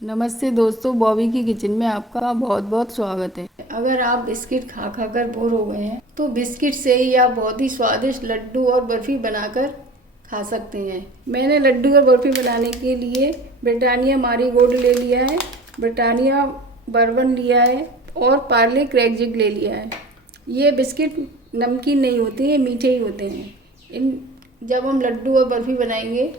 नमस्ते दोस्तों, बॉबी की किचन में आपका बहुत बहुत स्वागत है। अगर आप बिस्किट खा खा कर बोर हो गए हैं तो बिस्किट से ही आप बहुत ही स्वादिष्ट लड्डू और बर्फ़ी बनाकर खा सकते हैं। मैंने लड्डू और बर्फ़ी बनाने के लिए ब्रिटानिया मारी गोल्ड ले लिया है, ब्रिटानिया बर्बन लिया है और पार्ले क्रैक जिग ले लिया है। ये बिस्किट नमकीन नहीं होते, ये मीठे ही होते हैं। इन जब हम लड्डू और बर्फ़ी बनाएंगे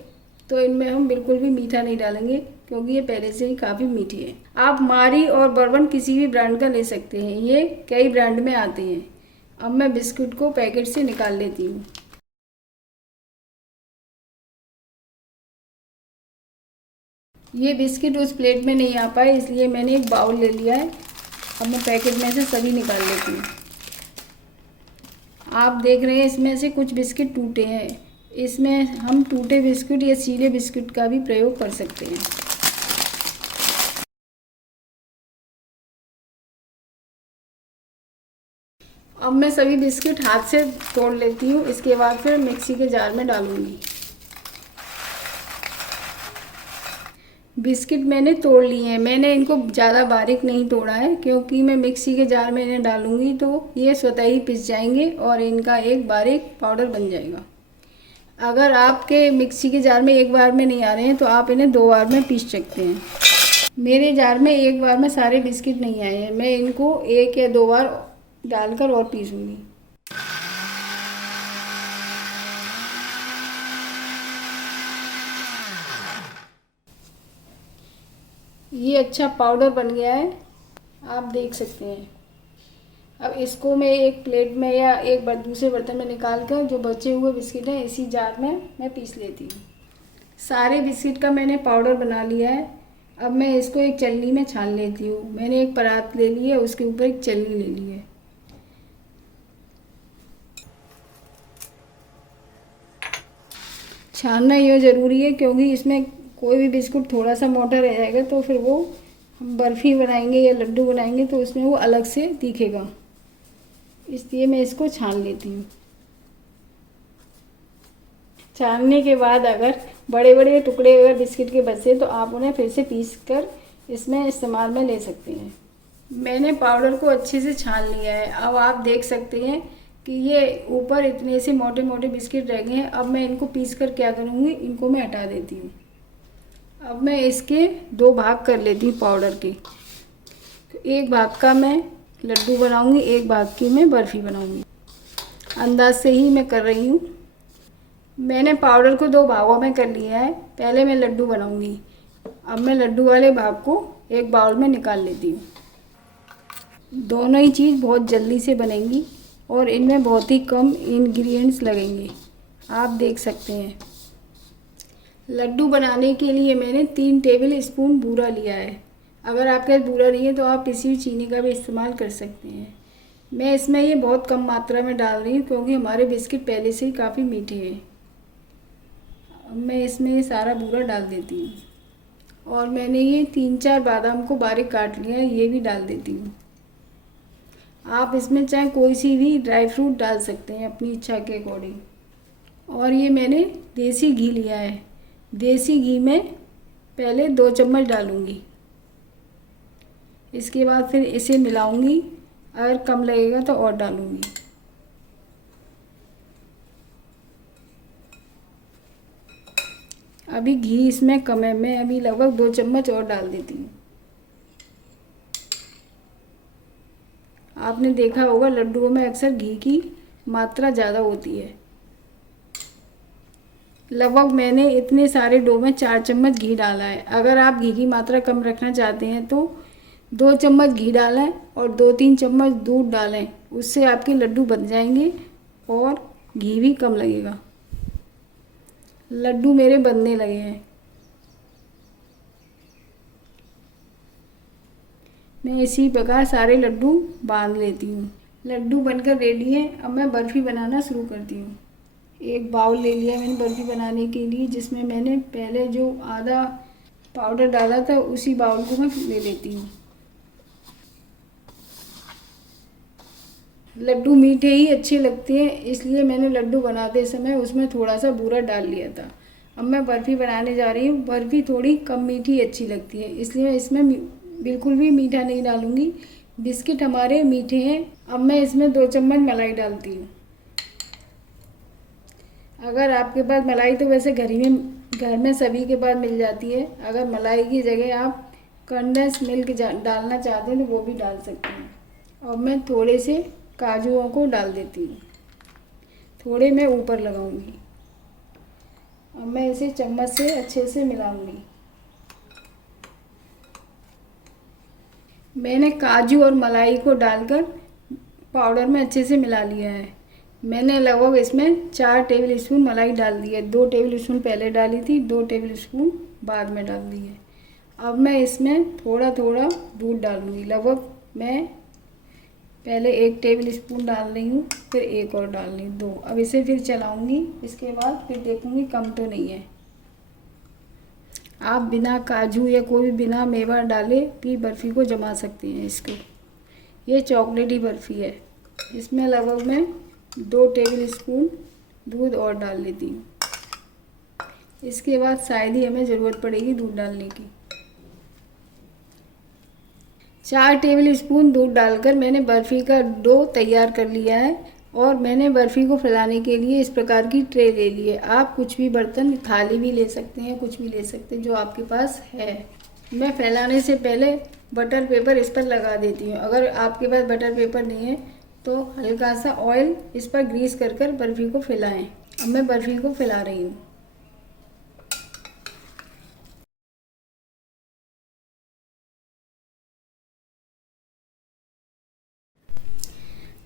तो इनमें हम बिल्कुल भी मीठा नहीं डालेंगे, क्योंकि ये पहले से ही काफ़ी मीठी है। आप मारी और बर्बन किसी भी ब्रांड का ले सकते हैं, ये कई ब्रांड में आते हैं। अब मैं बिस्कुट को पैकेट से निकाल लेती हूँ। ये बिस्किट उस प्लेट में नहीं आ पाए, इसलिए मैंने एक बाउल ले लिया है। अब मैं पैकेट में से सभी निकाल लेती हूँ। आप देख रहे हैं इसमें से कुछ बिस्किट टूटे हैं। इसमें हम टूटे बिस्कुट या सीले बिस्कुट का भी प्रयोग कर सकते हैं। अब मैं सभी बिस्किट हाथ से तोड़ लेती हूँ, इसके बाद फिर मिक्सी के जार में डालूंगी। बिस्किट मैंने तोड़ लिए हैं। मैंने इनको ज़्यादा बारीक नहीं तोड़ा है, क्योंकि मैं मिक्सी के जार में इन्हें डालूंगी तो ये स्वतः ही पिस जाएंगे और इनका एक बारीक पाउडर बन जाएगा। अगर आपके मिक्सी के जार में एक बार में नहीं आ रहे हैं तो आप इन्हें 2 बार में पीस सकते हैं। मेरे जार में एक बार में सारे बिस्किट नहीं आए हैं, मैं इनको 1 या 2 बार डालकर और पीसूँगी। ये अच्छा पाउडर बन गया है, आप देख सकते हैं। अब इसको मैं एक प्लेट में या एक दूसरे बर्तन में निकाल कर जो बचे हुए बिस्किट हैं इसी जार में मैं पीस लेती हूँ। सारे बिस्किट का मैंने पाउडर बना लिया है। अब मैं इसको एक छलनी में छान लेती हूँ। मैंने एक परात ले ली है, उसके ऊपर एक छलनी ले ली है। छानना यह ज़रूरी है, क्योंकि इसमें कोई भी बिस्कुट थोड़ा सा मोटा रह जाएगा तो फिर वो हम बर्फ़ी बनाएंगे या लड्डू बनाएंगे तो उसमें वो अलग से दिखेगा, इसलिए मैं इसको छान लेती हूँ। छानने के बाद अगर बड़े बड़े टुकड़े अगर बिस्किट के बचे तो आप उन्हें फिर से पीस कर इसमें इस्तेमाल में ले सकते हैं। मैंने पाउडर को अच्छे से छान लिया है। अब आप देख सकते हैं कि ये ऊपर इतने से मोटे मोटे बिस्किट रह गए हैं। अब मैं इनको पीस कर क्या करूँगी, इनको मैं हटा देती हूँ। अब मैं इसके 2 भाग कर लेती हूँ पाउडर के। एक भाग का मैं लड्डू बनाऊँगी, एक भाग की मैं बर्फ़ी बनाऊँगी। अंदाज से ही मैं कर रही हूँ। मैंने पाउडर को 2 भागों में कर लिया है। पहले मैं लड्डू बनाऊँगी। अब मैं लड्डू वाले भाग को एक बाउल में निकाल लेती हूँ। दोनों ही चीज़ बहुत जल्दी से बनेंगी और इनमें बहुत ही कम इंग्रेडिएंट्स लगेंगे, आप देख सकते हैं। लड्डू बनाने के लिए मैंने 3 टेबल स्पून बूरा लिया है। अगर आपके पास बूरा नहीं है तो आप किसी भी चीनी का भी इस्तेमाल कर सकते हैं। मैं इसमें ये बहुत कम मात्रा में डाल रही हूँ, क्योंकि हमारे बिस्किट पहले से ही काफ़ी मीठे हैं। अब मैं इसमें ये सारा बूरा डाल देती हूँ और मैंने ये 3-4 बादाम को बारीक काट लिया है, ये भी डाल देती हूँ। आप इसमें चाहे कोई सी भी ड्राई फ्रूट डाल सकते हैं अपनी इच्छा के अकॉर्डिंग। और ये मैंने देसी घी लिया है। देसी घी में पहले 2 चम्मच डालूँगी, इसके बाद फिर इसे मिलाऊँगी। अगर कम लगेगा तो और डालूँगी। अभी घी इसमें कम है, मैं अभी लगभग 2 चम्मच और डाल देती हूँ। आपने देखा होगा लड्डुओं में अक्सर घी की मात्रा ज़्यादा होती है। लगभग मैंने इतने सारे डो में 4 चम्मच घी डाला है। अगर आप घी की मात्रा कम रखना चाहते हैं तो 2 चम्मच घी डालें और 2-3 चम्मच दूध डालें, उससे आपके लड्डू बन जाएंगे और घी भी कम लगेगा। लड्डू मेरे बनने लगे हैं। मैं इसी प्रकार सारे लड्डू बांध लेती हूँ। लड्डू बनकर रेडी है। अब मैं बर्फ़ी बनाना शुरू करती हूँ। एक बाउल ले लिया मैंने बर्फ़ी बनाने के लिए, जिसमें मैंने पहले जो आधा पाउडर डाला था उसी बाउल को मैं ले लेती हूँ। लड्डू मीठे ही अच्छे लगते हैं, इसलिए मैंने लड्डू बनाते समय उसमें थोड़ा सा बूरा डाल लिया था। अब मैं बर्फ़ी बनाने जा रही हूँ। बर्फ़ी थोड़ी कम मीठी अच्छी लगती है, इसलिए मैं इसमें बिल्कुल भी मीठा नहीं डालूँगी। बिस्किट हमारे मीठे हैं। अब मैं इसमें 2 चम्मच मलाई डालती हूँ। अगर आपके पास मलाई तो वैसे घर में सभी के पास मिल जाती है। अगर मलाई की जगह आप कंडेंस मिल्क डालना चाहते हैं तो वो भी डाल सकते हैं। और मैं थोड़े से काजुओं को डाल देती हूँ, थोड़े मैं ऊपर लगाऊंगी। अब मैं इसे चम्मच से अच्छे से मिलाऊंगी। मैंने काजू और मलाई को डालकर पाउडर में अच्छे से मिला लिया है। मैंने लगभग इसमें 4 टेबल स्पून मलाई डाल दी है। 2 टेबल स्पून पहले डाली थी, 2 टेबल स्पून बाद में डाल दी है। अब मैं इसमें थोड़ा थोड़ा दूध डालूंगी। लगभग मैं पहले 1 टेबल स्पून डाल रही हूँ, फिर 1 और डाल रही हूँ, 2। अब इसे फिर चलाऊंगी। इसके बाद फिर देखूंगी कम तो नहीं है। आप बिना काजू या कोई भी बिना मेवा डाले भी बर्फ़ी को जमा सकते हैं। इसको ये चॉकलेटी बर्फ़ी है। इसमें लगभग मैं 2 टेबल स्पून दूध और डाल लेती हूँ। इसके बाद शायद ही हमें ज़रूरत पड़ेगी दूध डालने की। 4 टेबल स्पून दूध डालकर मैंने बर्फ़ी का डो तैयार कर लिया है। और मैंने बर्फ़ी को फैलाने के लिए इस प्रकार की ट्रे ले ली है। आप कुछ भी बर्तन, थाली भी ले सकते हैं, कुछ भी ले सकते हैं जो आपके पास है। मैं फैलाने से पहले बटर पेपर इस पर लगा देती हूँ। अगर आपके पास बटर पेपर नहीं है तो हल्का सा ऑयल इस पर ग्रीस कर कर बर्फ़ी को फैलाएं। अब मैं बर्फ़ी को फैला रही हूँ।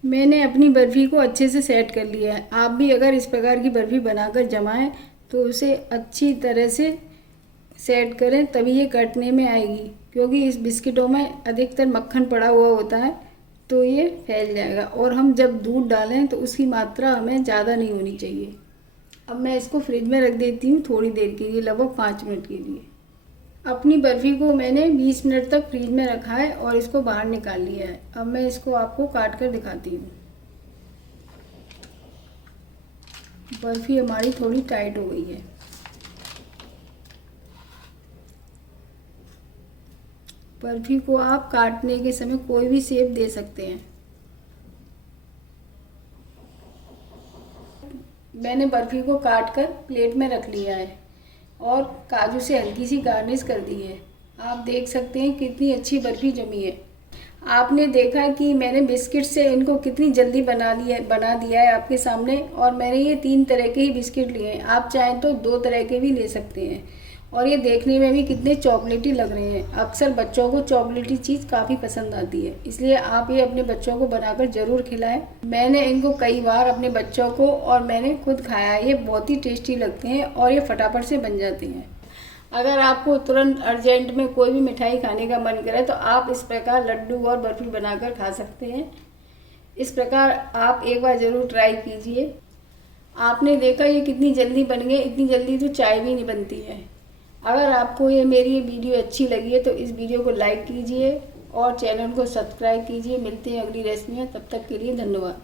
मैंने अपनी बर्फ़ी को अच्छे से सेट कर लिया है। आप भी अगर इस प्रकार की बर्फ़ी बनाकर जमाएं तो उसे अच्छी तरह से सेट करें, तभी ये कटने में आएगी। क्योंकि इस बिस्किटों में अधिकतर मक्खन पड़ा हुआ होता है तो ये फैल जाएगा। और हम जब दूध डालें तो उसकी मात्रा हमें ज़्यादा नहीं होनी चाहिए। अब मैं इसको फ्रिज में रख देती हूँ थोड़ी देर के लिए, लगभग 5 मिनट के लिए। अपनी बर्फ़ी को मैंने 20 मिनट तक फ्रीज में रखा है और इसको बाहर निकाल लिया है। अब मैं इसको आपको काट कर दिखाती हूँ। बर्फ़ी हमारी थोड़ी टाइट हो गई है। बर्फ़ी को आप काटने के समय कोई भी शेप दे सकते हैं। मैंने बर्फ़ी को काट कर प्लेट में रख लिया है और काजू से हल्की सी गार्निश कर दी है। आप देख सकते हैं कितनी अच्छी बर्फ़ी जमी है। आपने देखा कि मैंने बिस्किट से इनको कितनी जल्दी बना दिया है आपके सामने। और मैंने ये 3 तरह के ही बिस्किट लिए हैं। आप चाहें तो 2 तरह के भी ले सकते हैं। और ये देखने में भी कितने चॉकलेटी लग रहे हैं। अक्सर बच्चों को चॉकलेटी चीज़ काफ़ी पसंद आती है, इसलिए आप ये अपने बच्चों को बनाकर ज़रूर खिलाएं। मैंने इनको कई बार अपने बच्चों को और मैंने खुद खाया है। ये बहुत ही टेस्टी लगते हैं और ये फटाफट से बन जाते हैं। अगर आपको तुरंत अर्जेंट में कोई भी मिठाई खाने का मन करे तो आप इस प्रकार लड्डू और बर्फ़ी बनाकर खा सकते हैं। इस प्रकार आप एक बार ज़रूर ट्राई कीजिए। आपने देखा ये कितनी जल्दी बन गए। इतनी जल्दी तो चाय भी नहीं बनती है। अगर आपको ये मेरी वीडियो अच्छी लगी है तो इस वीडियो को लाइक कीजिए और चैनल को सब्सक्राइब कीजिए। मिलते हैं अगली रेसिपी में, तब तक के लिए धन्यवाद।